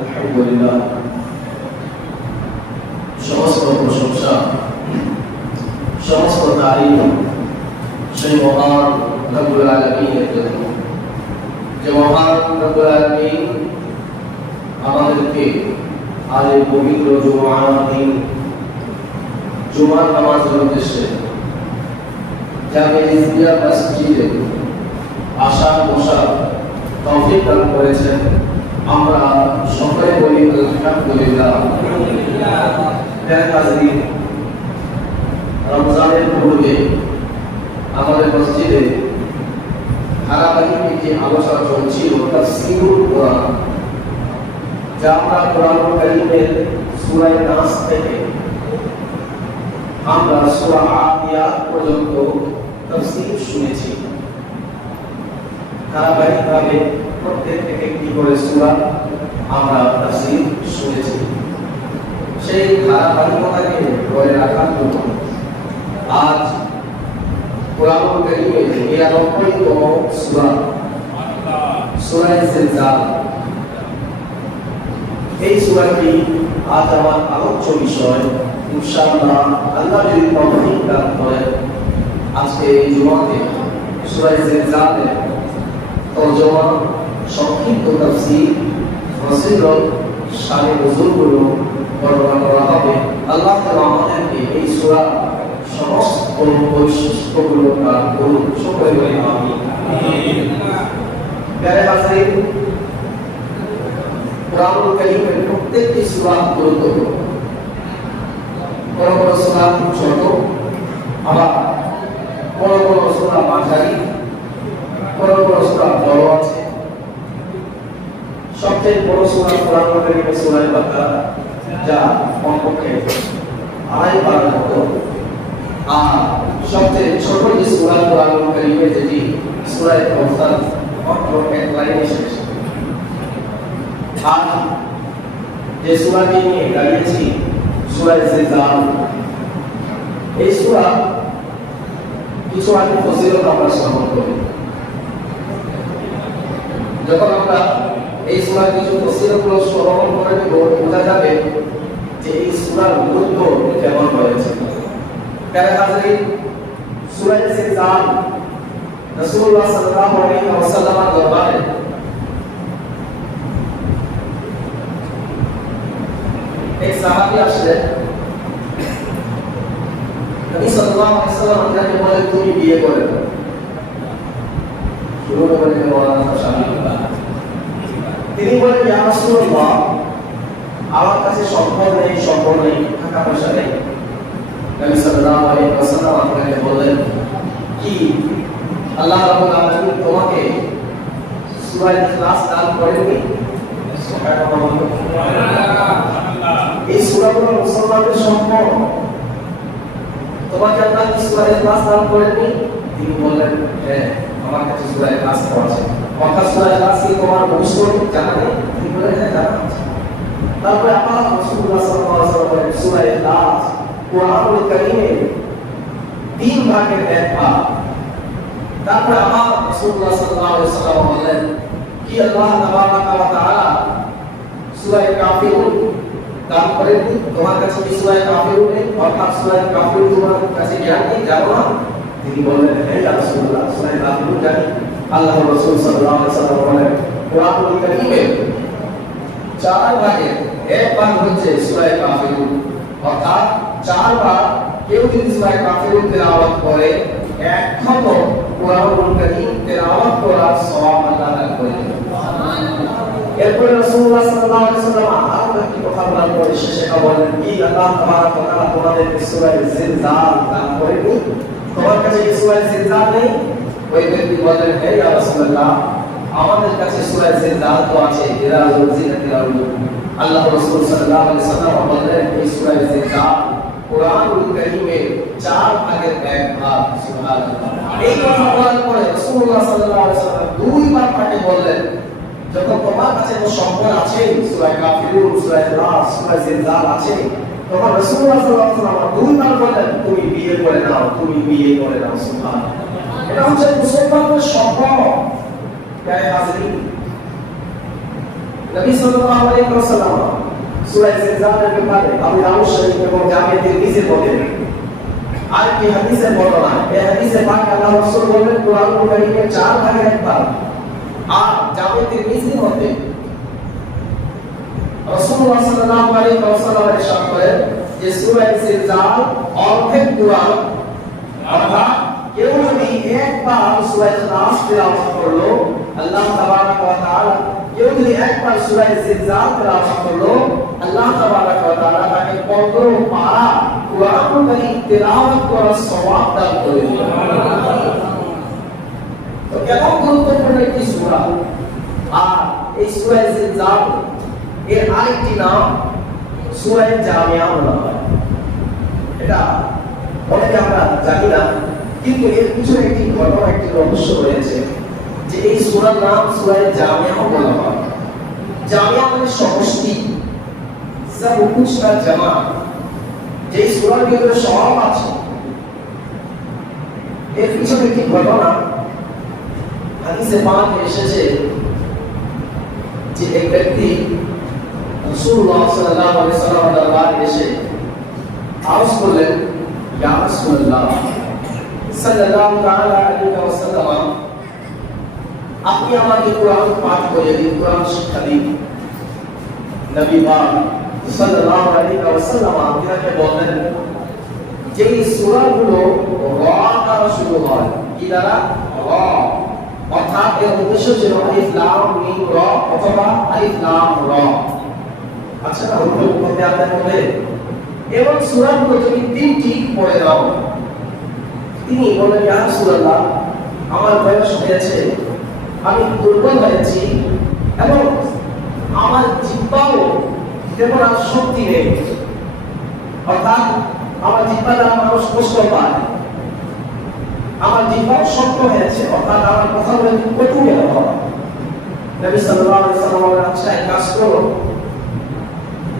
আলহামদুলিল্লাহ, সমস্ত প্রশংসা, সমস্ত তারিফ সেই মহান রব্বুল আলামিনের জন্য, যে মহান রব্বুল আলামিন আমাদেরকে আজ এই পবিত্র জুমার দিন জুমার নামাজের উদ্দেশ্যে জামিয়া মসজিদে আসা বসার তৌফিক দান করেছেন। আমরা সকলে বলি আলহামদুলিল্লাহ। রমজানের পূর্বে আমাদের মসজিদে ধারাবাহিক একটি আলোচনা চলছিল তাফসীরুল কোরআন, যা আমরা কোরআনুল কারীমের সূরা নাস থেকে আমরা সূরা আদিয়াত পর্যন্ত তাফসীর শুনেছি। ধারাবাহিকভাবে প্রত্যেক থেকে একটি করে সূরা আমরা তাফসীর শুনেছি। সেই ধারাবাহিকতাকে ধরে রাখার জন্য আজ কোরআনুল কারীমের ৯৯তম সূরা সূরা জিলজাল, এই সূরাটি আজ আমার আলোচ্য বিষয়। ইনশাআল্লাহ আল্লাহ যদি তৌফিক দান করেন, আজকে এই জুমাতে সূরা জিলজালের তরজমা, সংক্ষিপ্ত তাফসীর, ফজিলত, শানে নুজুলগুলো বর্ণনা করা হবে। আল্লাহ তাআলা আমাদেরকে এই সূরা সমস্ত বৈশিষ্ট্যগুলো দান করুন। সকলে বলি আমিন। প্যারে হাজির, কোরআনুল কারীমের প্রত্যেকটি সূরা গুরুত্বপূর্ণ। বড় বড় সূরা ছোট, আবার বড় বড় সূরা মাঝারি, বড় বড় সূরা বড় আছে। সবচেয়ে বড় সূরা কোরআনুল কারীমের সূরা বাকারা, যা কমপক্ষে ২.৫ পারার মতো। আর সবচেয়ে ছোট যে সূরা কোরআনুল কারীমের, যেটি সূরা কাউসার, মাত্র ১ লাইনে শেষ। আর যে সূরাটি নিয়ে দাঁড়িয়েছি, সূরা জিলজাল, এই সূরা কিছু আগে ফজিলত আমরা শ্রবণ করি। যখন আমরা এই সূরার কিছু ফজিলতগুলো শ্রবণ করে নেব, বোঝা যাবে যে এই সূরার গুরুত্ব কেমন রয়েছে। প্যারে হাজির, সূরা জিলজাল রাসূলুল্লাহ সাল্লাল্লাহু আলাইহি ওয়াসাল্লামের দরবারে এক সাহাবী আসলেন। নবী সাল্লাল্লাহু আলাইহি ওয়াসাল্লাম তাকে বলেন, তুমি বিয়ে করে নাও। শুরু করে বলার স্বামী, তিনি বলেন, ইয়া রাসূলুল্লাহ, আমার কাছে সম্পদ নেই, টাকা পয়সা নেই। নবী সাল্লাল্লাহু আলাইহি ওয়াসাল্লাম তাকে বললেন, কি আল্লাহ রাব্বুল আলামিন তোমাকে সূরা ইখলাস দান করেননি? সুবহানাল্লাহ। এই সূরাগুলো মুসলমানদের সম্পদ, তোমাকে আল্লাহ কি সূরা ইখলাস দান করেননি? তিনি বললেন, হ্যাঁ, আমার কাছে সূরা ইখলাস আছে। অর্থাৎ সূরা ইখলাস কি তোমার ভবিষ্যৎ জানা নেই? তিনি বললেন, হ্যাঁ, জানা আছে। তারপরে আবার রাসূলুল্লাহ সাল্লাল্লাহু আলাইহি ওয়াসাল্লাম বলেন, সূরা ইখলাস কোরআনুল কারীমের ৩ ভাগের ১ ভাগ। তারপরে আবার রাসূলুল্লাহ সাল্লাল্লাহু আলাইহি ওয়াসাল্লাম বললেন, কি আল্লাহ তাবারাকা ওয়া তাআলা সূরা কাফিরুন দান করেননি? তোমার কাছে কি সূরা কাফিরুন নেই? অর্থাৎ সূরা কাফিরুন তোমার কাছে জ্ঞান নেই, জানো না? তিনি বললেন, হ্যাঁ ইয়া রাসূলুল্লাহ, সূরা কাফিরুন জানি। আল্লাহর রাসূল সাল্লাল্লাহু আলাইহি ওয়াসাল্লাম বলেন, কোরআনুল কারীমের ৪ ভাগের ১ ভাগ হচ্ছে সূরা কাফিরুন। অর্থাৎ ৪ বার কেউ যদি সূরা কাফিরুন তেলাওয়াত করে, ১ খতম কোরআনুল কারীম তেলাওয়াত করার সওয়াব আল্লাহ দান করে দেন। এরপরে রাসূলুল্লাহ সাল্লাল্লাহু আলাইহি ওয়াসাল্লাম আরো একটি কথা বলার পরে শেষে বলেন, কি আল্লাহ তাবারাকা ওয়া তাআলা তোমাদেরকে সূরা জিলজাল দান করেননি? তোমার কাছে কি সূরা জিলজাল নেই? ওই ব্যক্তি বলেন, হে ইয়া রাসূলুল্লাহ, আমাদের কাছে সূরা জিলজাল তো আছে। আল্লাহ রাসূল সাল্লাল্লাহু আলাইহি ওয়াসাল্লাম বলেন, এই সূরা জিলজাল কোরআনুল কারীমের ৪ ভাগের ১ ভাগ। সুবহানাল্লাহ। এই কথা বলার পরে রাসূলুল্লাহ সাল্লাল্লাহু আলাইহি ওয়াসাল্লাম ২ বার তাকে বললেন, যখন তোমার কাছে তো সম্পদ আছে, সূরা কাফিরুন, সূরা ইখলাস, সূরা জিলজাল আছে, তখন রাসূলুল্লাহ সাল্লাল্লাহু আলাইহি ওয়াসাল্লাম ২ বার বললেন, তুমি বিয়ে করে নাও, তুমি বিয়ে করে নাও। সুবহানাল্লাহ। এটা হচ্ছে মুসলমানদের সম্পদ। প্যারে হাজির, নবী সাল্লাল্লাহু আলাইহি ওয়াসাল্লাম সূরা জিলজালের ব্যাপারে আবু দাউদ শরীফ এবং জামে তিরমিজির মধ্যে আর কি হাদিসের বর্ণনা, এই হাদিসে পাক আল্লাহ রাসূল বলেন কুরআন কারীমের 4 ভাগের 1 ভাগ। আর জামে তিরমিজির মধ্যে রাসূলুল্লাহ সাল্লাল্লাহু আলাইহি ওয়াসাল্লাম ইরশাদ করেন যে সূরা জিলজাল অর্ধেক কুরআন, অর্থাৎ কেউ যদি একবার সূরা নাস তেলাওয়াত করলো, আল্লাহ তাবারক ওয়া তাআলা কেউ যদি একবার সূরা জিলজাল তেলাওয়াত করলো, আল্লাহ তাবারক ওয়া তাআলা তাকে 15 পারা কুরআন কারীম তেলাওয়াত করার সওয়াব দান করে দিবেন। তো কেমন গুরুত্বপূর্ণ একটি সূরা। আর এই সূরা জিলজাল এর আরেকটি নাম সূরা জামিয়া বলা হয়। এটা অনেকে আমরা জানি না, কিন্তু এর পিছনে একটি ঘটনা, একটি রহস্য রয়েছে যে এই সূরার নাম সূরা জামিয়া বলা হয়। জামিয়া মানে সমষ্টি, সব কুছ কা জামা, যে সূরার ভিতরে সব আছে। এর পিছনে একটি ঘটনা হাদিসে পাকে এসেছে যে এক ব্যক্তি রাসূলুল্লাহ সাল্লাল্লাহু আলাইহি ওয়াসাল্লামের দরবারে এসে আরজ করলেন, ইয়া রাসূলুল্লাহ সাল্লাল্লাহু তাআলা আলাইহি ওয়াসাল্লাম, আপনি আমাকে কোরআন পাঠ করে দিন, কোরআন শিক্ষা দিন। নবী পাক সাল্লাল্লাহু আলাইহি ওয়াসাল্লাম আমাকে বললেন যে এই সূরাগুলো র দ্বারা শুরু হয়। কি দ্বারা? র। অর্থাৎ এর উদ্দেশ্য ছিল আলিফ লাম মিম র অথবা আলিফ লাম র। আচ্ছা না, হুকুম করতে আপনার মধ্যে এবং সূরাগুলো তুমি তিনটি পড়ে দাও। তিনি বললেন, ইয়া রাসূলুল্লাহ, আমার বয়স হয়েছে, আমি দুর্বল হয়েছি এবং আমার জিহ্বাও তেমন আর শক্তি নেই। অর্থাৎ আমার জিহ্বা দ্বারা মানুষ কষ্ট পায়, আমার জিহ্বা শক্ত হয়েছে, অর্থাৎ আমার কথাগুলো কটু বের হয়। নবী সাল্লাল্লাহু আলাইহি ওয়াসাল্লাম বলেন, আচ্ছা এক কাজ করো।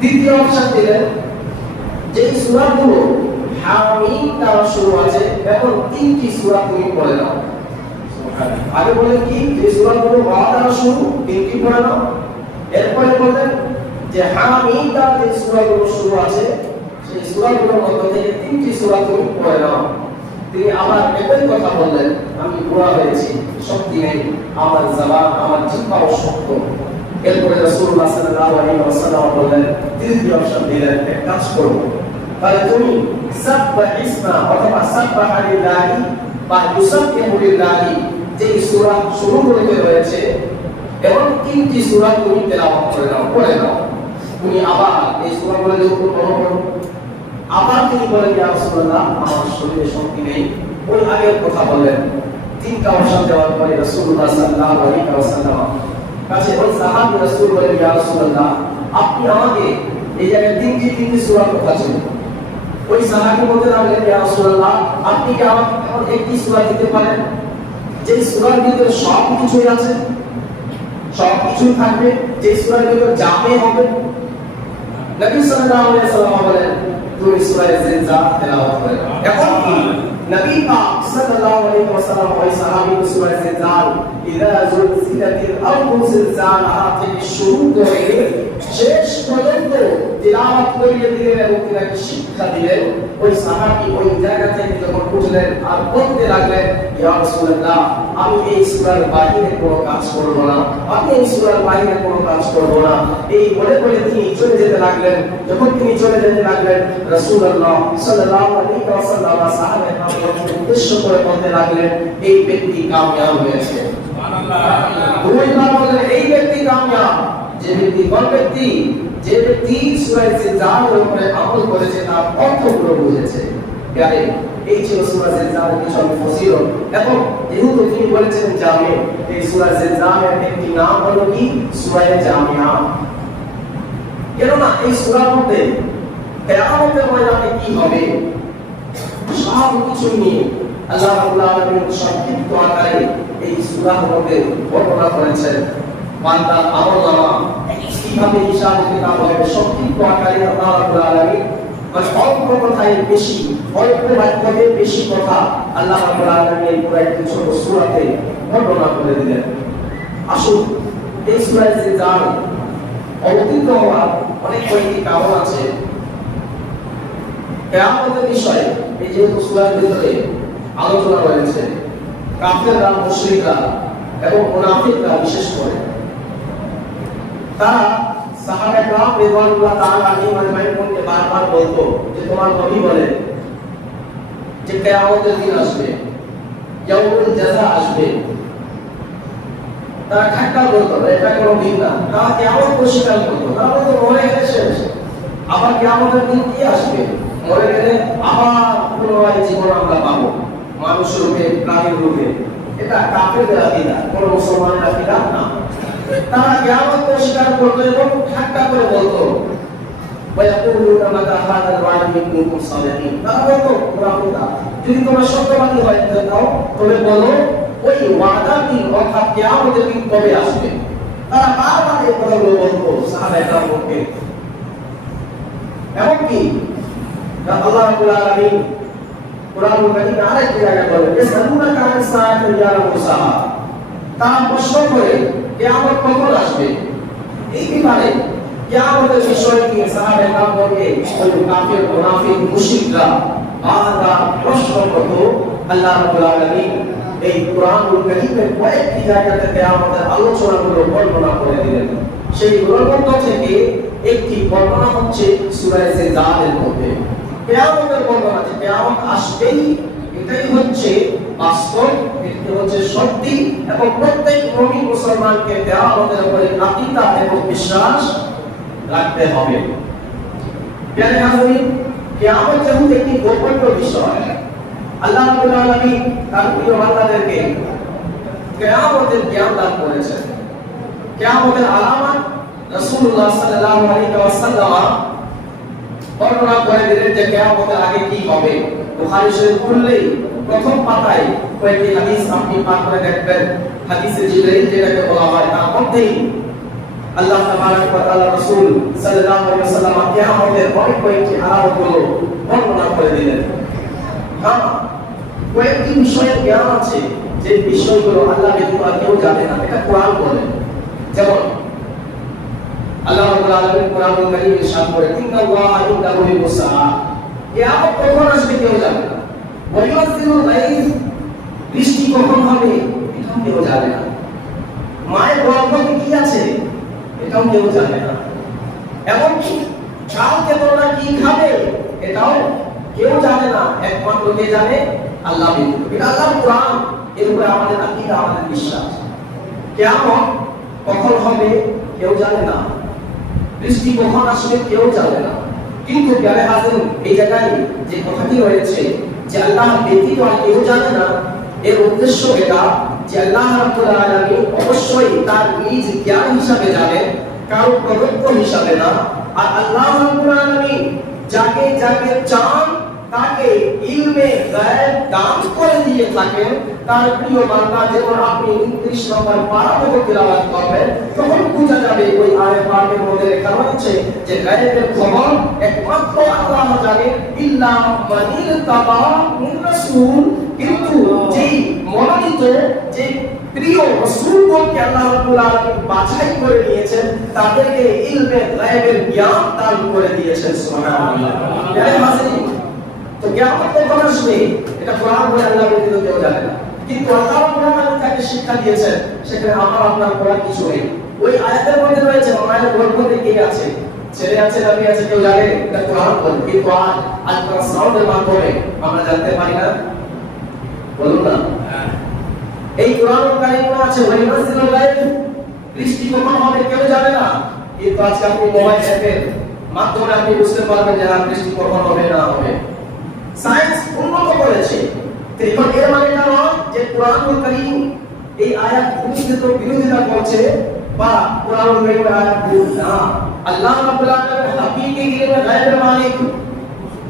দ্বিতীয় অপশন দিলেন যে সূরাগুলো হামিম দ্বারা শুরু আছে এবং তিনটি সূরা তুমি পড়ে নাও। আগে বলেন কি যে সূরাগুলো রা দ্বারা শুরু, তিনটি পড়ে নাও। এরপরে বলেন যে হামিম দ্বারা যে সূরাগুলো শুরু আছে সেই সূরাগুলোর মধ্যে থেকে তিনটি সূরা তুমি পড়ে নাও। তিনি আবার একই কথা বললেন, আমি বুড়া হয়েছি, শক্তি নেই, আমার জবান, আমার জিহ্বাও শক্ত। এরপরে রাসূলুল্লাহ সাল্লাল্লাহু আলাইহি ওয়াসাল্লাম বললেন, তৃতীয় অপশন দিলেন, এক কাজ করো, তাহলে তুমি সাব্বাহ ইসমা অথবা সাব্বাহা লিল্লাহি বা ইউসাব্বিহু লিল্লাহি যে সূরা শুরুগুলোতে রয়েছে এবং তিনটি সূরা তুমি তেলাওয়াত করে নাও, পড়ে নাও। তুমি আবার এই সূরাগুলো যখন পড়ো, আবার তিনি বলেন, ইয়া রাসূলুল্লাহ, আমার শরীরে শক্তি নেই। ওই আগের কথা বললেন। তিনটা অপশন দেওয়ার পরে রাসূলুল্লাহ সাল্লাল্লাহু আলাইহি ওয়াসাল্লাম কাছে ওই সাহাবী রাসূল বলেন, ইয়া রাসূলুল্লাহ, আপনি আমাকে এই জায়গায় তিনটি সূরা কথা ছিল। ওই সাহাবী বলতে লাগলেন, ইয়া রাসূলুল্লাহ, আপনি কি আমাকে এমন একটি সূরা দিতে পারেন যে সূরার ভিতরে সব কিছুই আছে, সব কিছুই থাকবে, যে সূরার ভিতরে জামে হবে? নবী সাল্লাল্লাহু আলাইহি ওয়াসাল্লাম বলেন, তুমি সূরা জিলজাল তেলাওয়াত করে নাও। এখন কি নবী পাক সাল্লাল্লাহু আলাইহি ওয়াসাল্লাম ওই সাহাবী সূরা জিলজাল ইযা যুলজিলাতিল আরদু জিলজালাহা থেকে শুরু করে শেষ পর্যন্ত তেলাওয়াত করিয়ে দিলেন এবং তাকে শিক্ষা দিলেন। ওই সাহাবী ওই জায়গা থেকে যখন উঠলেন আর বলতে লাগলেন, ইয়া রাসূলুল্লাহ, আমি এই সূরার বাইরে কোনো কাজ করব না, আমি এই সূরার বাইরে কোনো কাজ করব না। এই বলে বলে তিনি চলে যেতে লাগলেন। যখন তিনি চলে যেতে লাগলেন, রাসূলুল্লাহ সাল্লাল্লাহু আলাইহি ওয়াসাল্লাম সাহাবায়ে উদ্দেশ্য করে বলতে লাগলেন, এই ব্যক্তি কামিয়াব হয়েছে। সুবহানাল্লাহ। দুইবার বললেন, এই ব্যক্তি কামিয়াব। যে ব্যক্তি, কোন ব্যক্তি? যে ব্যক্তি সূরা জিলজালের উপরে আমল করেছে, তার অর্থগুলো বুঝেছে। গায়ে এই ছিল সূরা জিলজালের কিছু ফজিলত। এবং যেহেতু তিনি বলেছেন জামি, এই সূরা জিলজালের একটি নাম হলো কি? সূরা জামিয়া। কেননা এই সূরার মধ্যে কিয়ামতের ময়দানে কি হবে সব কিছু নিয়ে আল্লাহ রাব্বুল আলামিন সংক্ষিপ্ত আকারে এই সূরার মধ্যে বর্ণনা করেছেন। বান্দার আমলনামা কিভাবে হিসাব কিতাব হবে সংক্ষিপ্ত আকারে আল্লাহ রাব্বুল আলামিন অল্প কথায় বেশি, অল্প বাক্যে বেশি কথা আল্লাহ রাব্বুল আলামিন পুরো একটি ছোট সূরাতে বর্ণনা করে দিলেন। আসুন এই সূরা জিলজাল অবতীর্ণ হওয়ার অনেক কয়েকটি কারণ আছে। কিয়ামতের বিষয়ে এই যে সূরার ভিতরে আলোচনা রয়েছে, কাফেররা, মুশরিকরা এবং মুনাফিকরা বিশেষ করে তারা সাহাবায়ে কেরাম রাদিয়াল্লাহু তাআলা আলাইহিম আজমাইনকে বারবার বলতো যে তোমার নবী বলে যে কিয়ামতের দিন আসবে, ইয়াউমুল জাযা আসবে। তারা ঠাট্টা করতো, এটা কোনো দিন না। তারা কিয়ামত অস্বীকার করতো, তারা বলতো মরে গেলে শেষ, আবার কিয়ামতের দিন কি আসবে? মরে গেলে আবার পুনরায় জীবন আমরা পাবো, মানুষ রূপে, প্রাণীর রূপে। এটা কাফেরদের আকীদা, কোনো মুসলমানের আকীদা না। তারা কিয়ামত অস্বীকার করতো এবং ঠাট্টা করে বলতো ওয়ায়াকুলুনা মাতা হাদাল ওয়া'দ ইন কুনতুম সাদিকিন। তারা বলতো মুনাফিকরা, যদি তোমরা সত্যবাদী হয়ে থাকো তবে বলো ওই ওয়াদার দিন অর্থাৎ কিয়ামতের দিন কবে আসবে। তারা বারবার এই কথাগুলো বলতো সাহাবায়ে কেরামকে। এমনকি আল্লাহ রাব্বুল আলামিন কুরআনুল কারীমে আরেক জায়গায় বলেন ইয়াসআলুনাকা আনিস সাআতি আইয়ানা মুরসাহা। তারা প্রশ্ন করে কিয়ামত কখন আসবে। এই ব্যাপারে কিয়ামতের বিষয়ে নিয়ে সাহাবায়ে কেরামকে ওই কাফির, মুনাফিক, মুশরিকরা বারবার প্রশ্ন করত। আল্লাহ রাব্বুল আলামিন এই কুরআনুল কারীমের কয়েকটি জায়গাতে কিয়ামতের আলোচনাগুলো বর্ণনা করে দিলেন। সেই গ্রন্থ থেকে একটি বর্ণনা হচ্ছে সূরা সিজদার মধ্যে কিয়ামতের বর্ণনা, যে কিয়ামত আসবেই, এটাই হচ্ছে বাস্তব, এটাই হচ্ছে সত্যি এবং প্রত্যেক মুমিন মুসলমানকে কিয়ামতের উপরে আকীদা এবং বিশ্বাস রাখতে হবে। প্রিয় হাজরিন, কিয়ামত যেহেতু একটি গোপন বিষয়, আল্লাহ রাব্বুল আলামিন তার প্রিয় বান্দাদেরকে কিয়ামতের জ্ঞান দান করেছেন। কিয়ামতের আলামত রাসূলুল্লাহ সাল্লাল্লাহু আলাইহি ওয়াসাল্লাম বর্ণনা করে দিলেন যে কিয়ামতের আগে কি হবে। বুখারী শরীফ খুললেই প্রথম পাতায় কয়েকটি হাদিস আপনি পাঠ করে দেখবেন। হাদিসে জিবরাইল যেটাকে বলা হয়, তার মধ্যেই আল্লাহ তাবারক ওয়া তাআলা রাসূল সাল্লাল্লাহু আলাইহি ওয়াসাল্লাম কিয়ামতের অনেক কয়েকটি আলামতগুলো বর্ণনা করে দিলেন। হ্যাঁ, কয়েকটি বিষয়ের জ্ঞান আছে যে বিষয়গুলো আল্লাহ ব্যতীত আর কেউ জানে না, এটা কোরআন বলে। যেমন আল্লাহ রাব্বুল আলামিন কোরআনুল কারীমে ইরশাদ করেন ইন্নাল্লাহা ইনদাহু ইলমুস সাআ, কিয়ামত কখন আসবে কেউ জানে না। ওয়া ইউনজিলুল গায়ব, বৃষ্টি কখন হবে এটাও কেউ জানে না। মায়ের গর্ভে কি আছে এটাও কেউ জানে না। এমনকি কালকে তোমরা কি খাবে এটাও কেউ জানে না, একমাত্র কে জানে? আল্লাহ ব্যতীত। এটা আল্লাহর কোরআন, এর উপরে আমাদের আকীদা, আমাদের বিশ্বাস। কিয়ামত কখন হবে কেউ জানে না, বৃষ্টি কখন আসবে কেউ জানে না। কিন্তু প্রিয় হাজিরিন, এই জায়গায় যে কথাটি রয়েছে যে আল্লাহ ব্যতীত আর কেউ জানে না, এর উদ্দেশ্য এটা যে আল্লাহ রাব্বুল আলামিন অবশ্যই তার নিজ জ্ঞান হিসাবে জানেন, কারো প্রদত্ত হিসাবে না। আর আল্লাহ রাব্বুল আলামিন যাকে যাকে চান তাকে ইলমে গায়ব দান করে দিয়ে থাকেন। তার প্রিয় বান্দা যেমন আপনি 29 নম্বর পারা থেকে তেলাওয়াত করবেন, তখন বোঝা যাবে ওই আয়াত পাকের মধ্যে লেখা রয়েছে যে গায়বের খবর একমাত্র আল্লাহ জানেন। ইল্লা মানিল তাবা মিন রাসূল, কিন্তু যেই মনোনীত, যে প্রিয় রাসূলকে আল্লাহ রাব্বুল আলামিন বাছাই করে নিয়েছেন, তাদেরকে ইলমে গায়বের জ্ঞান দান করে দিয়েছেন। সুবহানাল্লাহ। তাই হাজির, তো কিয়ামত কখন আসবে এটা কোরআন বলে, আল্লাহ ব্যতীত কেউ জানে না। কিন্তু আল্লাহ রাব্বুল আলামিন তাকে শিক্ষা দিয়েছেন, সেখানে আমার আপনার কোরআন কিছু নেই। ওই আয়াতের মধ্যে রয়েছে মায়ের গর্ভে কে আছে, ছেলে আছে, নবী আছে, কেউ জানে? এটা কোরআন বলে। কিন্তু আজকাল সাউন্ডের মাধ্যমে আমরা জানতে পারি না, বলুন না। এই কোরআনুল কারীমে আছে ওয়া ইউনজিলুল গায়ব, বৃষ্টি কখন হবে কেউ জানে না। কিন্তু আজকে আপনি মোবাইল অ্যাপের মাধ্যমে আপনি বুঝতে পারবেন যে বৃষ্টি কখন হবে না হবে। সায়েন্স উন্নত করেছে, তো এখন এর মানে এটা নয় যে কোরআনুল কারীম এই আয়াত বুঝতে বিরোধিতা করছে বা কোরআনুল কারীমের আয়াত ভুল না। আল্লাহ রাব্বুল আলামিন হাকিকি ইলমে গায়বের মালিক,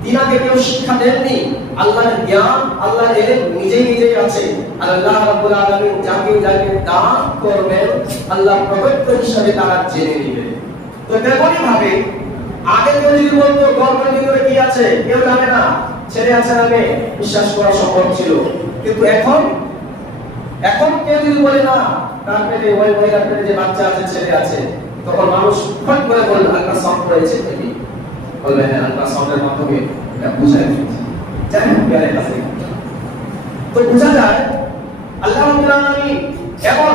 তিনাকে কেউ শিক্ষা দেননি। আল্লাহর জ্ঞান, আল্লাহর ইলম নিজেই নিজেই আছে। আর আল্লাহ রাব্বুল আলামিন যাকে যাকে দান করবেন, আল্লাহ প্রদত্ত হিসাবে তারা জেনে নেবেন। তো তেমনই ভাবে আগে কেউ যদি বলতো গর্ভের ভিতরে কি আছে কেউ জানে না, ছেলে আছে না মেয়ে, বিশ্বাস করা সম্ভব ছিল। কিন্তু এখন কেউ যদি বলে না তার পেটে ওই মহিলার পেটে যে বাচ্চা আছে ছেলে আছে, তখন মানুষ ফট করে বলবে আল্ট্রাসাউন্ড করেছে নাকি, বলবে হ্যাঁ আল্ট্রাসাউন্ডের মাধ্যমে এটা বুঝাই দিয়েছে। যাই হোক প্যারের কাছে তো বোঝা যায় আল্লাহ রাব্বুল আলামিন এমন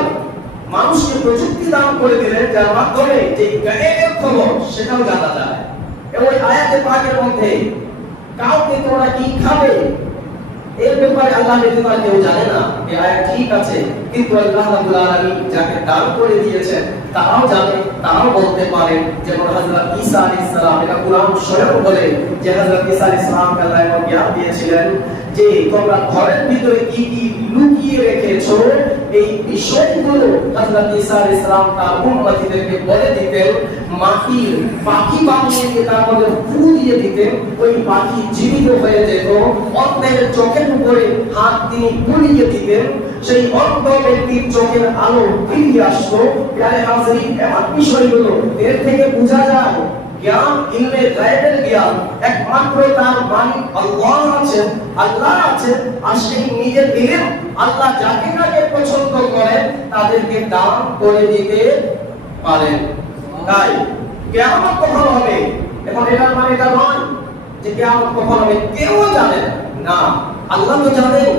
মানুষকে প্রযুক্তি দান করে দিলেন যার মাধ্যমে যে গায়েবের খবর সেটাও জানা যায়। এবং ওই আয়াতে পাকের মধ্যে কাউকে তোমরা কি খাবে এর ব্যাপারে আল্লাহ ব্যতীত আর কেউ জানে না। এই আয়াত ঠিক আছে, কিন্তু আল্লাহ রাব্বুল আলামিন যাকে দান করে দিয়েছেন তারাও জানে, তারাও বলতে পারেন। যেমন হযরত ঈসা আলাইহিস সালাম, এটা কুরআন স্বয়ং বলে যে হযরত ঈসা আলাইহিস সালামকে আল্লাহ এমন জ্ঞান দিয়েছিলেন যে তোমরা ঘরের ভিতরে কি কি লুকিয়ে রেখেছো এই বিষয়গুলো হযরত ঈসা আলাইহিস সালাম তার উম্মতিদেরকে বলে দিতেন। মাটির পাখি বানিয়ে তার মধ্যে ফু দিয়ে দিতেন, ওই পাখি জীবিত হয়ে যেত। অন্ধের চোখের উপরে হাত তিনি বুলিয়ে দিতেন, সেই অন্ধ ব্যক্তির চোখের আলো ফিরে আসতো। প্রিয় হাজিরিন, এমন বিষয়গুলো এর থেকে বোঝা যায় জ্ঞান ইলমে গায়েবের জ্ঞান একমাত্র তার মালিক আল্লাহ আছেন, আল্লাহ আছেন। আর সেই নিজের ইলম আল্লাহ যাকে যাকে পছন্দ করেন তাদেরকে দান করে দিতে পারেন। তাই কিয়ামত কখন হবে, এখন এটার মানে এটা নয় যে কিয়ামত কখন হবে কেউ জানে না, আল্লাহ তো জানেন।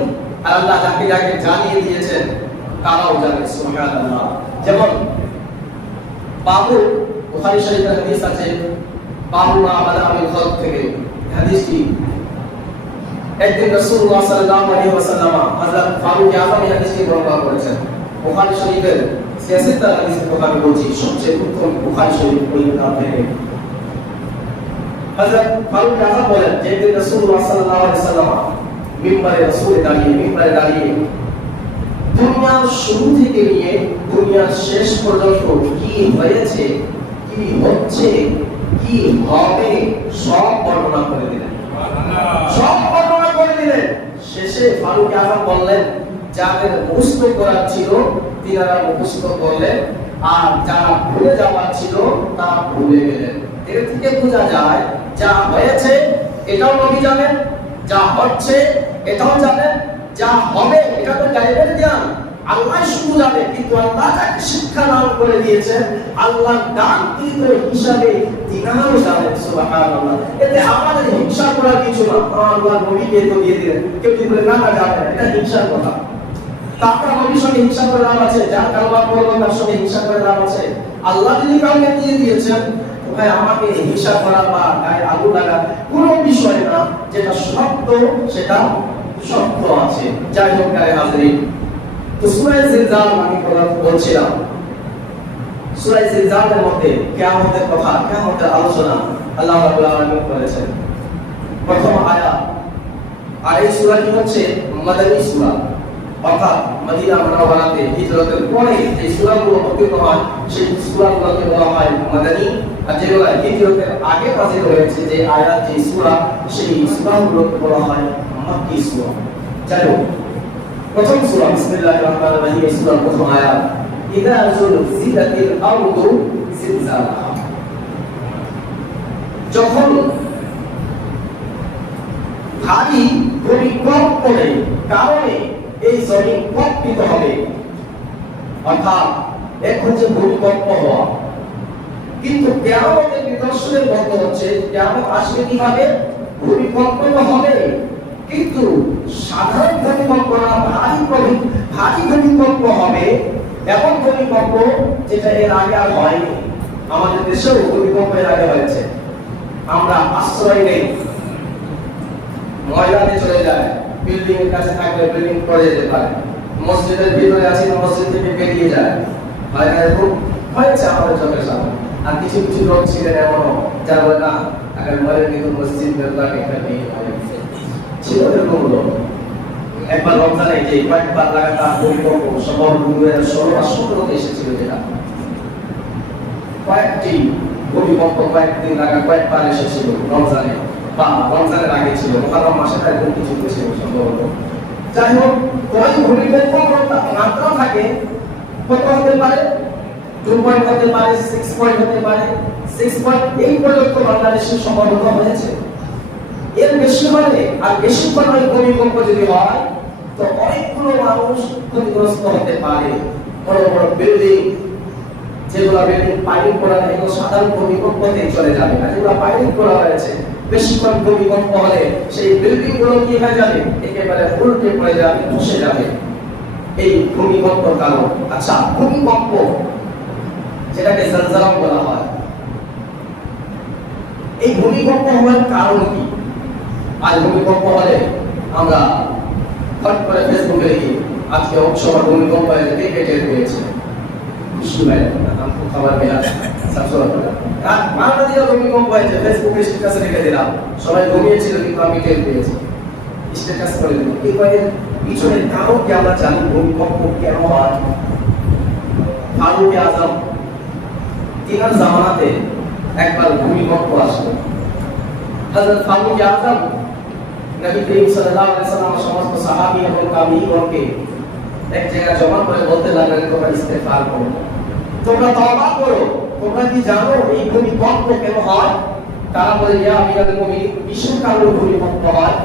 আর আল্লাহ যাকে যাকে জানিয়ে দিয়েছেন তারাও জানে, সুবহানাল্লাহ। যেমন বাবু বুখারী শরীফের হাদিস আছে, বাবু মা বাদামিল খালক থেকে হাদিসটি একদিন রাসূলুল্লাহ সাল্লাল্লাহু আলাইহি ওয়াসাল্লাম হযরত ফারুক আযম এই হাদিসটি বর্ণনা করেছেন। বুখারী শরীফের 66 হাদিসের কথা আমি বলছি, সবচেয়ে উত্তম বুখারী শরীফ বই থেকে হযরত ফারুক আযম বলেন যে একদিন রাসূলুল্লাহ সাল্লাল্লাহু আলাইহি ওয়াসাল্লাম মিম্বারে দাঁড়িয়ে দুনিয়ার শুরু থেকে নিয়ে দুনিয়ার শেষ পর্যন্ত কি হয়েছে, কি হচ্ছে, কি হবে সব বর্ণনা করে দিলেন, সব বর্ণনা করে দিলেন। শেষে ফারুক আযম বললেন যাদের মুখস্থ করার ছিল তিনারা মুখস্থ করলেন, আর যারা ভুলে যাওয়ার ছিল তারা ভুলে গেলেন। এর থেকে বোঝা যায় যা হয়েছে এটাও নবী জানেন, যা হচ্ছে এটাও জানেন, যা হবে এটা তো গায়েবের জ্ঞান, আল্লাহ শুধু জানে। কিন্তু আল্লাহ যাকে শিক্ষা দান করে দিয়েছেন আল্লাহর দানকৃত হিসাবে তিনাও জানেন, সুবহানাল্লাহ। এতে আমাদের হিংসা করার কিছু না, আল্লাহ নবীকে তো দিয়ে দিলেন, কেউ যদি বলে না না জানে এটা হিংসার কথা। তারপর নবীর সঙ্গে হিংসা করে লাভ আছে, যার কালমা পড়লো তার সঙ্গে হিংসা করে লাভ আছে। আল্লাহ যদি কাউকে দিয়ে দিয়েছেন ভাই আমাকে হিংসা করা বা গায়ে আগুন লাগা কোনো বিষয় না, যেটা সত্য সেটা সত্য আছে। যাই হোক গায়ে হাজিরিন, তো সূরা জিলজাল আমি বলছিলাম, সূরা জিলজালের মধ্যে কিয়ামতের কথা, কিয়ামতের আলোচনা আল্লাহ রাব্বুল আলামিন করেছেন। প্রথম আয়াত, আর এই সূরাটি হচ্ছে মাদানী সূরা, অর্থাৎ মদিনা মুনাওয়ারাতে হিজরতের পরে যে সূরাগুলো অবতীর্ণ হয় সেই সূরাগুলোকে বলা হয় মাদানী। আর যেগুলো হিজরতের আগে নাযিল হয়েছে যে আয়াত, যে সূরা, সেই সূরাগুলোকে বলা হয় মাক্কি সূরা। যাই হোক, প্রথম সূরা বিসমিল্লাহির রহমানির রহিম, এই সূরার প্রথম আয়াত ইযা যুলজিলাতিল আরদু জিলজালাহা, যখন ভারী ভূমিকম্পের কারণে এই জমিন কম্পিত হবে। অর্থাৎ এখন যে ভূমিকম্প হওয়া, কিন্তু কিয়ামতের নিদর্শনের মধ্যে হচ্ছে কিয়ামত আসবে কিভাবে, ভূমিকম্প হবে, কিন্তু সাধারণ ভূমিকম্প না, ভারী ভূমিকম্প হবে। এমন ভূমিকম্প যেটা এর আগে আর হয়নি। আমাদের দেশেও ভূমিকম্প এর আগে হয়েছে, আমরা আশ্রয় নেই, ময়দানে চলে যায়, বিল্ডিং এর কাছে থাকলে বিল্ডিং পড়ে যেতে পারে, মসজিদের ভিতরে আছে মসজিদ থেকে বেরিয়ে যায়, হয় না? এরকম হয়েছে আমাদের চোখের সামনে। আর কিছু কিছু লোক ছিলেন এমনও যারা বলে না আগে মরে কিন্তু মসজিদ বেরলাকে এখানে ছিল, এরকম লোক। একবার রমজানে যে কয়েকবার লাগাতার ভূমিকম্প সম্ভব 2016 বা 17 এসেছিল, যেটা কয়েকটি ভূমিকম্প কয়েকদিন লাগা কয়েকবার এসেছিল রমজানে, বা রমজানের আগে ছিল, মুহররম মাসে তার কিছু ছিল সম্ভবত। যাই হোক, ওই ভূমিকম্প মাত্রা থাকে কত হতে পারে, 2 পয়েন্ট হতে পারে, 6 পয়েন্ট হতে পারে, 6.8 পর্যন্ত বাংলাদেশে সম্ভবত হয়েছে। এর বেশি হলে আর বেশি পরিমাণে ভূমিকম্প যদি হয় তো অনেকগুলো মানুষ ক্ষতিগ্রস্ত হতে পারে। বড় বড় বিল্ডিং যেগুলো বিল্ডিং পাইলিং করা নেই, এগুলো সাধারণ ভূমিকম্পতে চলে যাবে। আর যেগুলো পাইলিং করা হয়েছে, বেশিক্ষণ ভূমিকম্প হলে সেই বিল্ডিং গুলো কি হয়ে যাবে, একেবারে উল্টে পড়ে যাবে, ধসে যাবে। এই ভূমিকম্প কারণ। আচ্ছা, ভূমিকম্প যেটাকে জলজলা বলা হয়, এই ভূমিকম্প হওয়ার কারণ কি? আর ভূমিকম্প হলে আমরা হট করে ফেসবুকে দেখি আজকে অক্সফোর্ড ভূমিকম্প হয়েছে, কেটে হয়েছে, খুশি হয় না, हमको खबर मिला सबसे রাত 12টা দিকে ভূমিকম্প হয়েছে, ফেসবুকে স্ট্যাটাসে রেখে দিলাম, সবাই ঘুমিয়েছিল কিন্তু আমি টের পেয়েছি, স্ট্যাটাস করে দিলাম। এই কয়েক পিছনের কারণ কি আমরা জানি? ভূমিকম্প কেন হয়? ফারুক আজম তিনার জামানাতে একবার ভূমিকম্প আসলো। হযরত ফারুক আজম নবী করিম সাল্লাল্লাহু আলাইহি ওয়াসাল্লাম সমস্ত সাহাবী এবং তাবিঈনকে এক জায়গায় জমা করে বলতে লাগলেন, তোমরা ইস্তেগফার করো, তোমরা তওবা করো, তোমরা কি জানো এই ভূমিকম্প কেন হয়? তারা বলে, ইয়া আমিরুল মুমিনিন, কিসের কারণে ভূমিকম্প হয়?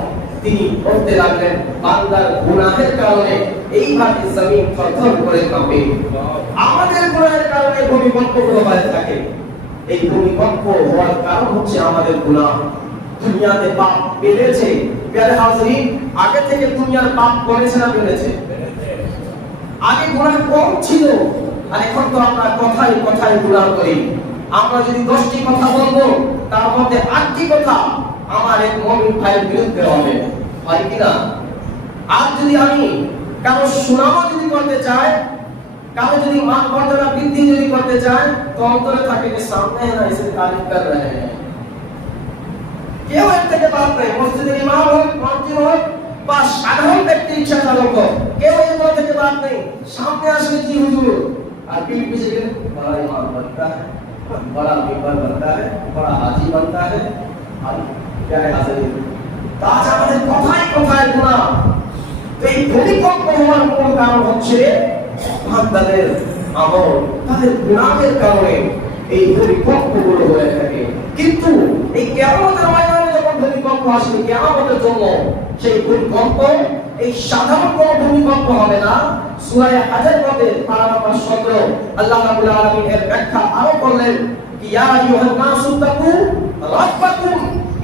তিনি বলতে লাগলেন, বান্দার গুনাহের কারণে এইভাবে জমিন থরথর করে কাঁপে, আমাদের গুনাহের কারণে ভূমিকম্পগুলো হয়ে থাকে। এই ভূমিকম্প হওয়ার কারণ হচ্ছে আমাদের গুনাহ। দুনিয়াতে পাপ বেড়েছে, প্যারে হাজরিন, আগে থেকে দুনিয়ার পাপ কমেছে না বেড়েছে? আগে গুনাহ কম ছিল, আর এখন তো আমরা কথায় কথায় গুনাহ করি। আমরা যদি 10টি কথা বলবো, তার মধ্যে 8টি কথা আমার এক মুমিন ভাইয়ের বিরুদ্ধে হবে, হয় কি না? আর যদি আমি কারো সুনাম যদি করতে চাই, কারো যদি মান মর্যাদা বৃদ্ধি যদি করতে চাই, তো অন্তরে থাকে যে সামনে না এসে তারিফ কর रहे हैं, কেউ এর থেকে বাদ নেই। মসজিদের ইমাম হোক, মুয়াজ্জিন হোক বা সাধারণ ব্যক্তি, রিকশা চালক হোক, কেউ এর থেকে বাদ নেই। সামনে আসলে কি হুজুর, আর पीठ पीछे गए बड़ा इमाम बनता है, बड़ा मेंबर बनता है, बड़ा हाजी बनता है। আর প্যারে হাজরিন, তাজ আমাদের কথায় কথায় গুনাহ। তো এই ভূমিকম্প হওয়ার মূল কারণ হচ্ছে বান্দাদের আমল, তাদের গুনাহের কারণে এই ভূমিকম্পগুলো হয়ে থাকে। কিন্তু এই কিয়ামতের ময়দানে যখন ভূমিকম্প আসবে, কিয়ামতের জন্য সেই ভূমিকম্প এই সাধারণ কোনো ভূমিকম্প হবে না। সূরা হাজর মধ্যে পারা নম্বর 17 আল্লাহ রাব্বুল আলামিন এর ব্যাখ্যা আরো করলেন, ইয়া আইয়ুহান নাসু তাকু রাব্বাকুম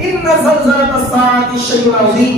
ইন্না যালজালাতাস সাআতি শাইউন আযীম।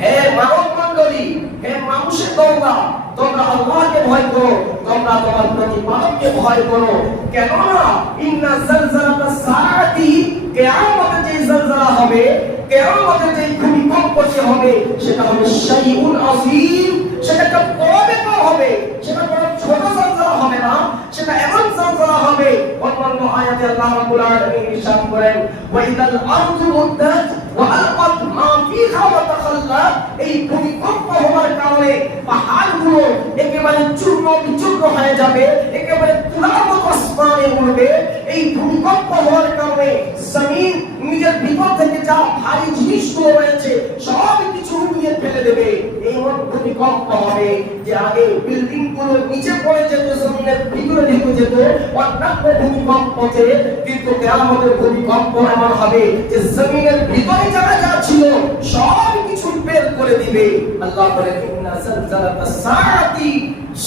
হে মানব মণ্ডলী, হে মানুষের দলরা, তোমরা আল্লাহকে ভয় করো, তোমরা তোমার প্রতিপালককে ভয় করো। কেননা ইন্না যালজালাতাস সাআতি, কিয়ামতে যে জলজলা হবে, কিয়ামতে যে ভূমিকম্প হবে, সেটা হবে শাইউন আযীম, সেটা একটা বড় ব্যাপার হবে, সেটা কোনো ছোট জলজলা হবে না, সেটা এমন জলজলা হবে। অন্যান্য আয়াতে আল্লাহ রাব্বুল আলামিন ইরশাদ করেন, ওয়া ইদাল আরদু মুদ্দাত ওয়া আলকাত মা ফিহা ওয়া তাখাল্লাত। এই ভূমিকম্প হওয়ার কারণে পাহাড়গুলো একেবারে চূর্ণ বিচূর্ণ হয়ে যাবে, একেবারে তুলার মতো আসমানে উড়বে। এই ভূমিকম্প হওয়ার কারণে জমিন নিজের ভিতর থেকে যা ভারী জিনিসগুলো রয়েছে সব কিছু উড়িয়ে ফেলে দেবে। এমন ভূমিকম্প হবে যে আগে বিল্ডিং গুলো নিচে পড়ে যেত, জমিনের ভিতরে ঢুকে যেত অন্যান্য ভূমিকম্পতে, কিন্তু কিয়ামতের ভূমিকম্প এমন হবে যে জমিনের ভিতরে যারা যা ছিল সব কিছু বের করে দিবে। আল্লাহ বলেন, ইন্না যালজালাতাস সাআতি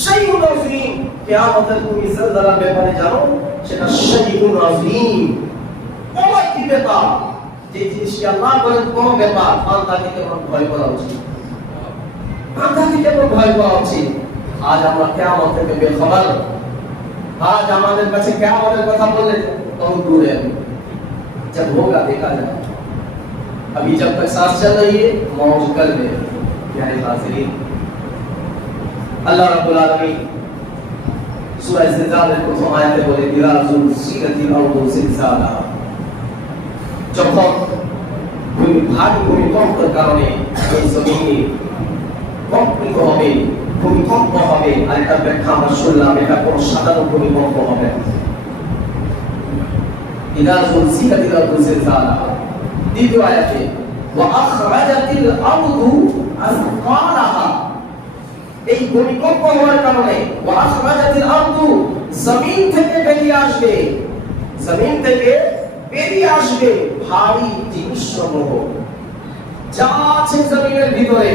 শাইউন আযীম। কিয়ামতের তুমি জলজলার ব্যাপারে জানো, সেটা শাইউন আযীম, বড় একটি ব্যাপার। যে জিনিসকে আল্লাহ বলেন কোন ব্যাপার, বান্দাকে কেমন ভয় করা উচিত, বান্দাকে কেমন ভয় করা উচিত। আজ আমরা কিয়ামত থেকে বেখবর। আজ আমাদের কাছে কিয়ামতের কথা বললে बहुत दूर है, जब होगा देखा जाए। अभी जब तक सांस चल रही है मौज कर ले। प्यारे हाज़िरीन, अल्लाह रब्बुल आलमीन सूरह ज़िलज़ाल को आयते बोले, इज़ा ज़ुलज़िलतिल अर्दु ज़िलज़ालाहा। যখন ভারী ভূমিকম্পের কারণে এই জমিনে কম্পিত হবে, ভূমিকম্প হবে। আর এটা ব্যাখ্যা আমরা শুনলাম, এটা কোনো সাধারণ ভূমিকম্প হবে না। ইযা যুলজিলাতিল আরদু জিলজালাহা। দ্বিতীয় আয়াতে ওয়া আখরাজাতিল আরদু আসকালাহা। এই ভূমিকম্প হওয়ার কারণে ওয়া আখরাজাতিল আরদু, জমিন থেকে বেরিয়ে আসবে, জমিন থেকে বেরিয়ে আসবে ভারী জিনিসসমূহ, যা আছে জমিনের ভিতরে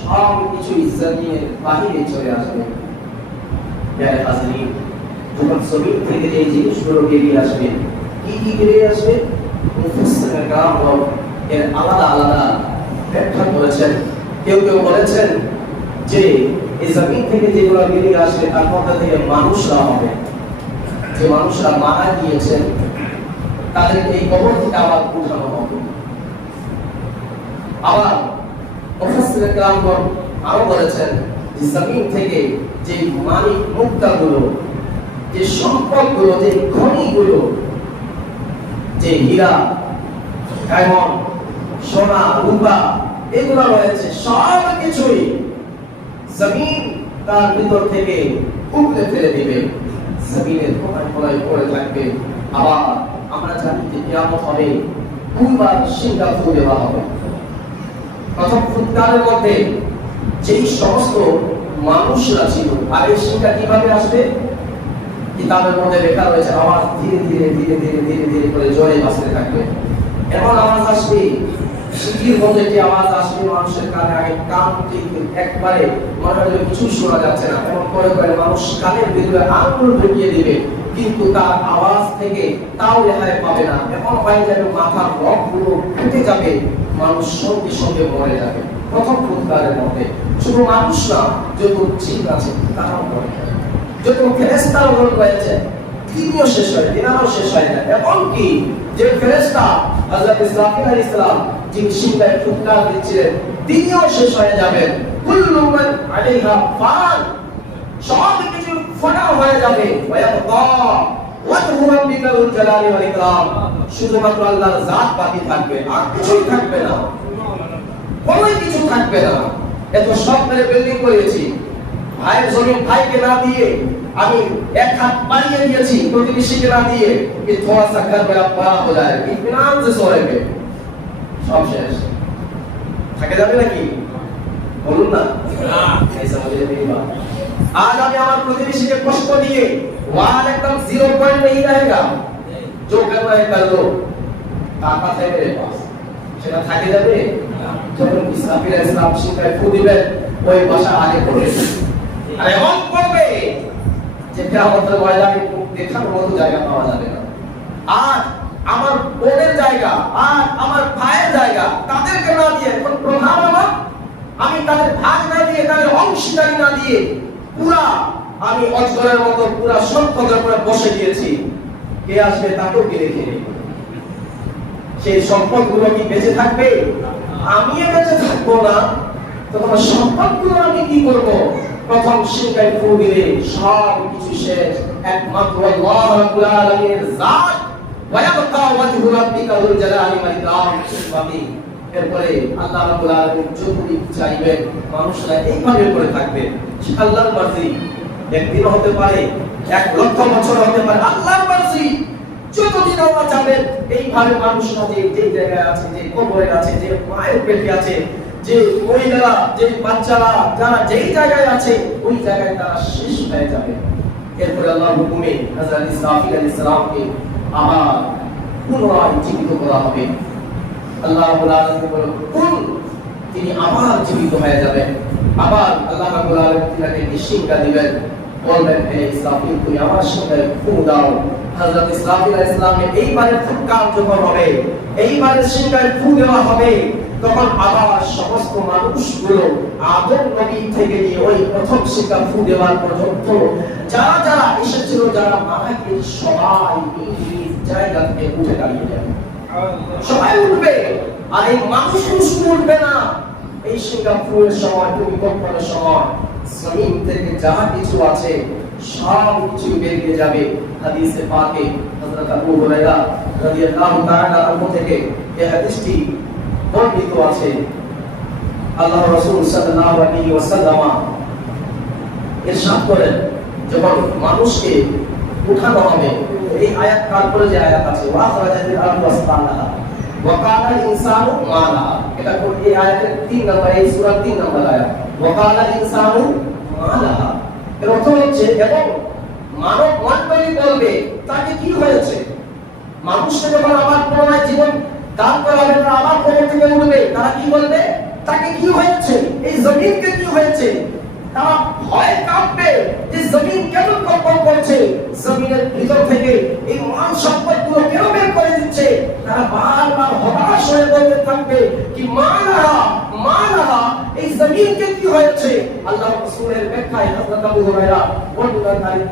সব কিছু জমিনের বাহিরে চলে আসবে। প্যারে হাজরিন, যখন জমিন থেকে যে জিনিসগুলো বেরিয়ে আসবে, কি কি বেরিয়ে আসবে, মুফাসসিরুল কিরাম এর আলাদা আলাদা ব্যাখ্যা করেছেন। কেউ কেউ বলেছেন যে এই জমিন থেকে যেগুলো বেরিয়ে আসবে তার মধ্যে থেকে মানুষরা হবে, যে মানুষরা মারা গিয়েছেন তাদেরকে এই কবর থেকে আবার উঠানো হবে। আবার মুফাসসিরুল কিরাম আরো বলেছেন যে জমিন থেকে যে মানিক মুক্তাগুলো, যে সম্পদগুলো, যে খনিগুলো, যে হীরা, ডায়মন্ড, সোনা, রূপা এগুলো রয়েছে, সব কিছুই জমিন তার ভিতর থেকে উপড়ে ফেলে দিবে, জমিনের কোনায় কোনায় পড়ে থাকবে। আবার আমরা জানি যে কিয়ামত হবে, দুইবার সিংহা ফু দেওয়া হবে। প্রথম ফুৎকারের মধ্যে যেই সমস্ত মানুষরা ছিল, আর এই সিংহা কিভাবে আসবে? কিতাবের মধ্যে লেখা রয়েছে আওয়াজ ধীরে ধীরে ধীরে ধীরে ধীরে ধীরে করে জোরে বাজতে থাকবে। এমন আওয়াজ আসবে, সিটির মধ্যে যে আওয়াজ আসবে মানুষের কানে আগে কান থেকে একবারে মনে হয় কিছু শোনা যাচ্ছে না, এমন করে করে মানুষ কানের ভিতরে আঙুল ঢুকিয়ে দিবে, কিন্তু তার আওয়াজ থেকে তাও রেহাই পাবে না। এমন হয় যেন মাথার রগগুলো ফেটে যাবে, মানুষ সঙ্গে সঙ্গে মরে যাবে। প্রথম ফুৎকারের মধ্যে শুধু মানুষ না, যত জিন আছে তারাও মরে যাবে, যত ফেরেশতাও রয়েছে তিনিও শেষ হয়, তিনারাও শেষ হয় না। এমনকি যে ফেরেশতা হযরত ইসরাফিল আলাইহিস সালাম যিনি সিংহায় ফুৎকার দিচ্ছিলেন তিনিও শেষ হয়ে যাবেন। কুল্লু মান আলাইহা ফান, সব কিছু ফনা হয়ে যাবে। ওয়ায়াবকা ওয়াজহু রাব্বিকা যুল জালালি ওয়াল ইকরাম, শুধুমাত্র আল্লাহর জাত বাকি থাকবে, আর কিছুই থাকবে না, কোনো কিছু থাকবে না। এত সব মেরে বিল্ডিং করেছি, ভাইয়ের জমিন ভাইকে না দিয়ে আমি এক হাত বাড়িয়ে দিয়েছি, প্রতিবেশীকে না দিয়ে, कि थोड़ा सा घर मेरा बड़ा हो जाए, इत्मीनान से सोएंगे, সব শেষ। থাকে যাবে নাকি বলুন না? এই समझे मेरी बात। आज আমি আমার প্রতিবেশীকে কষ্ট দিয়ে ওয়াল একদম 0 पॉइंट नहीं रहेगा, जो करना है कर लो, টাকা है मेरे पास, সেটা থাকে যাবে? যখন ইসরাফিল আলাইহিস সালাম শিকায় ফু দিবেন, ওই বাসা আগে পড়ে আর এমন করবে যে কিয়ামতের ময়দানে দেখার মতো জায়গা পাওয়া যাবে না। আর আমার বোনের জায়গা আর আমার ভাইয়ের জায়গা তাদেরকে না দিয়ে, এখন প্রধান আমার, আমি তাদের ভাগ না দিয়ে, তাদের অংশীদারি না দিয়ে পুরা আমি অজগরের মতো পুরা সম্পদের উপরে বসে গিয়েছি। কে আসবে তাকেও গিলে খেয়ে সেই সম্পদগুলো কি বেঁচে থাকবে? আমিও বেঁচে থাকবো না, তো তোমার সম্পদগুলো আমি কি করব? প্রথম সিংহায় ফু দিলে সব কিছু শেষ, একমাত্র আল্লাহ রাব্বুল আলামিনের জাত, ওয়ায়াবকা ওয়াজহু রাব্বিকা যুল জালালি ওয়াল ইকরাম বাকি। এরপরে আল্লাহ রাব্বুল আলামিন যতদিন চাইবেন মানুষরা এইভাবে করে থাকবে, আল্লাহর মার্জি। একদিন হতে পারে, 1 লক্ষ বছর হতে পারে, আল্লাহর মার্জি। যতদিন আল্লাহ চাবেন এইভাবে মানুষরা যে জায়গায় আছে, যে কবরে আছে, যে মায়ের পেটে আছে, যে মহিলারা, যে বাচ্চারা যারা যেই জায়গায় আছে ওই জায়গায় তারা শেষ হয়ে যাবে। এরপরে আল্লাহর হুকুমে হযরত ইসরাফিল আলাইহিস সালামকে আবার পুনরায় জীবিত করা হবে। আল্লাহ রাব্বুল আলামিন বলেন কোন, তিনি আবার জীবিত হয়ে যাবেন। আবার আল্লাহ রাব্বুল আলামিন তাকে নিশিঙ্গা দিবেন, বলবেন হে ইসরাফিল তুমি আমার সঙ্গে ফু দাও। হযরত ইসরাফিল আলাইহিস সালামের এইবারে ফুৎকার যখন হবে, এইবারে সিংহায় ফু দেওয়া হবে, তখন আবার সমস্ত মানুষগুলো আদম নবী থেকে নিয়ে ওই প্রথম সিংহা ফু দেওয়ার পর্যন্ত যারা যারা এসেছিল, যারা মারা গিয়েছে, সবাই নিজ জায়গা থেকে উঠে দাঁড়িয়ে যাবে, সবাই উঠবে। আর এই মানুষ শুধু উঠবে না, এই সিংহা ফুয়ের সময়, ভূমিকম্পের সময় জমিন থেকে যা কিছু আছে সব কিছু বেরিয়ে যাবে। হাদিসে পাকে হযরত আবু হুরায়রা রাদিয়াল্লাহু তাআলা আনহু থেকে এই হাদিসটি বর্ণিত আছে। আল্লাহর রাসূল সাল্লাল্লাহু আলাইহি ওয়াসাল্লাম ইরশাদ করেন, যখন মানুষকে উঠানো হবে, এই আয়াত তারপরে যে আয়াত আছে ওয়া খারাজাতিল আরদু আসফালাহা ওয়া কানাল ইনসানু মা লাহা, এটা কোন এই আয়াতের 3 নম্বর, এই সূরা 3 নম্বর আয়াত, ওয়া কানাল ইনসানু মা লাহা। এর অর্থ হচ্ছে এবং মানব মণ্ডলী বলবে তাকে কি হয়েছে। মানুষকে যখন আমার পুনরায় জীবন দান করা হবে, আবার কবর থেকে উঠবে, তারা কি বলবে? তাকে কি হয়েছে, এই জমিনকে কি হয়েছে। তারা ভয় কাঁপবে যে জমিন কেন কম্পন করছে, জমিনের ভিতর থেকে এই মান সম্পদগুলো কেন বের করে দিচ্ছে? তারা বারবার হতাশ হয়ে বলতে থাকবে কি মানাহা এই জমিনকে কি হয়েছে? আল্লাহ রাসূলের ব্যাখ্যায় হযরত আবু হুরায়রা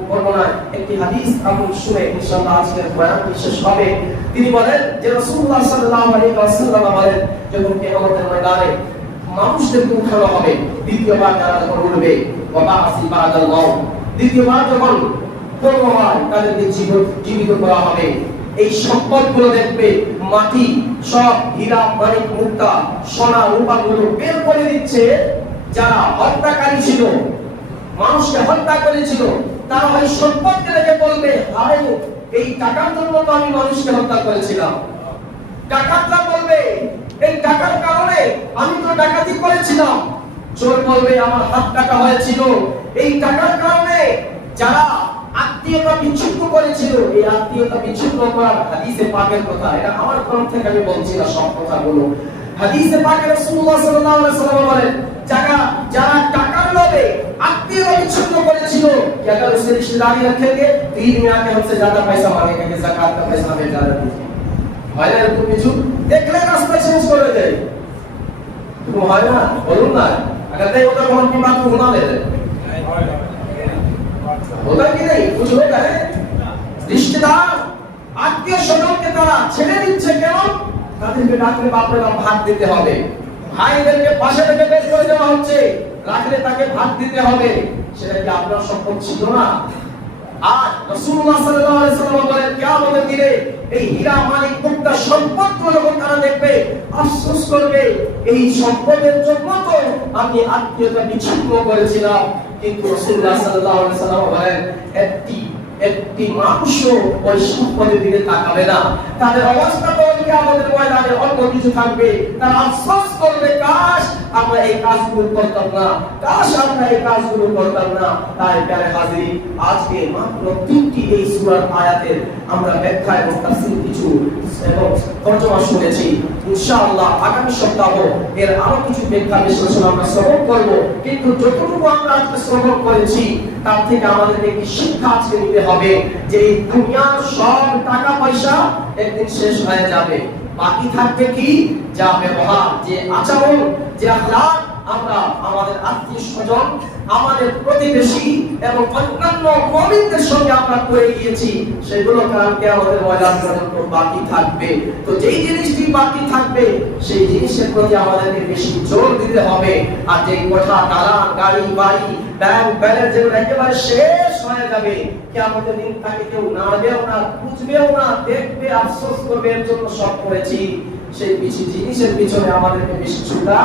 বর্ণনায় একটি হাদিস আমরা শুনে ইনশাআল্লাহ আজকের বয়ান শেষ হবে। তিনি বলেন যে রাসূলুল্লাহ সাল্লাল্লাহু আলাইহি ওয়াসাল্লাম বলেন, যখন কিয়ামতের ময়দানে মানুষদেরকে উঠানো হবে, দ্বিতীয়বার যারা যখন উঠবে, ওয়াবাসি বাদাল মাউত, দ্বিতীয়বার যখন করবো হয় তাদেরকে জীবিত করা হবে, এই সম্পদগুলো দেখবে মাটি সব হীরা মানিক মুক্তা সোনা রূপা গুলো বের করে দিচ্ছে। যারা হত্যাকারী ছিল, মানুষকে হত্যা করেছিল, তারা ওই সম্পদকে দেখে বলবে, হায় এই টাকার জন্য তো আমি মানুষকে হত্যা করেছিলাম। ডাকাতরা বলবে, এই টাকার কারণে আমি তো ডাকাতি করেছিলাম। চোর বলবে, আমার হাত কাটা হয়েছিল এই টাকার কারণে। যারা আত্মীয়তা বিচ্ছিন্ন করেছিল, এই আত্মীয়তা বিচ্ছিন্ন করার হাদিসে পাকের কথা, এটা আমার গ্রন্থ থেকে আমি বলছি না, সব কথাগুলো হাদিসে পাকে রাসূলুল্লাহ সাল্লাল্লাহু আলাইহি ওয়াসাল্লাম বলেন, যারা টাকার লোভে আত্মীয়তা বিচ্ছিন্ন করেছিল, কি अगर उससे रिश्तेदारी रखेंगे तो ईद में आके हमसे ज्यादा पैसा मांगेंगे कि ज़कात का पैसा हमें ज्यादा दीजिए। হয় না এরকম কিছু? দেখলে রাস্তা চেঞ্জ করে দেয়, তুমি হয় না বলুন না, अगर नहीं होता तो हम की बात को घुमा देते, होता कि नहीं? कुछ होता है। रिश्तेदार আত্মীয় স্বজনকে তারা ছেড়ে দিচ্ছে কেন? তাদেরকে ডাকলে বাপরে বাপ ভাত দিতে হবে, ভাইদেরকে পাশে থেকে বের করে দেওয়া হচ্ছে, রাখলে তাকে ভাত দিতে হবে। সেটা কি আপনার সম্পদ ছিল না? আর রাসূলুল্লাহ সাল্লাল্লাহু আলাইহি ওয়াসাল্লাম বলেন, কিয়ামতের দিনে এই হীরা মানিক মুক্তা সম্পদগুলো যখন তারা দেখবে, আফসোস করবে, এই সম্পদের জন্য তো আমি আত্মীয়তা বিচ্ছিন্ন করেছিলাম। কিন্তু রাসূলুল্লাহ সাল্লাল্লাহু আলাইহি ওয়াসাল্লাম বলেন, একটি মানুষও ওই সম্পদের দিকে তাকাবে না। তাদের অবস্থা তো কিয়ামতের ময়দানে অন্য কিছু থাকবে। তারা আফসোস করবে, কাশ আমরা এই কাজগুলো করতাম না, কাশ আমরা এই কাজগুলো করতাম না। তাই প্যারে হাজির, আজকে মাত্র 3টি এই সূরার আয়াতের আমরা ব্যাখ্যা এবং তাফসীর কিছু এবং তরজমা শুনেছি। ইনশাআল্লাহ আগামী সপ্তাহ এর আরো কিছু ব্যাখ্যা বিশ্লেষণ আমরা শ্রবণ করব। কিন্তু যতটুকু আমরা আজকে শ্রবণ করেছি তার থেকে আমাদেরকে একটি শিক্ষা আজকে নিতে হবে যে এই দুনিয়ার সব টাকা পয়সা একদিন শেষ হয়ে যাবে। বাকি থাকবে কি? যা ব্যবহার, যে আচরণ, যে আখলাক আমরা আমাদের আত্মীয় স্বজন, আমাদের প্রতিবেশী এবং অন্যান্য মুমিনদের সঙ্গে আমরা করে গিয়েছি, সেগুলো কালকে আমাদের ময়দান পর্যন্ত বাকি থাকবে। তো যেই জিনিসটি বাকি থাকবে সেই জিনিসের প্রতি আমাদেরকে বেশি জোর দিতে হবে। আর যে কোঠা, দালান, গাড়ি, বাড়ি, ব্যাংক ব্যালেন্স যেগুলো একেবারে শেষ হয়ে যাবে, কিয়ামতের দিন তাকে কেউ নাড়বেও না, বুঝবেও না, দেখবে, আফসোস করবে, এর জন্য সব করেছি। সেই জিনিসের পিছনে আমাদেরকে বেশি ছুটা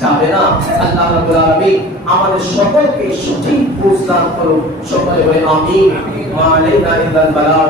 যাবে না। আল্লাহ রাব্বুল আলামিন আমাদের সকলকে সঠিক বুঝ দান করুন। সকলে বলে আমিন। মা আলাইনা ইল্লাল বালাগ।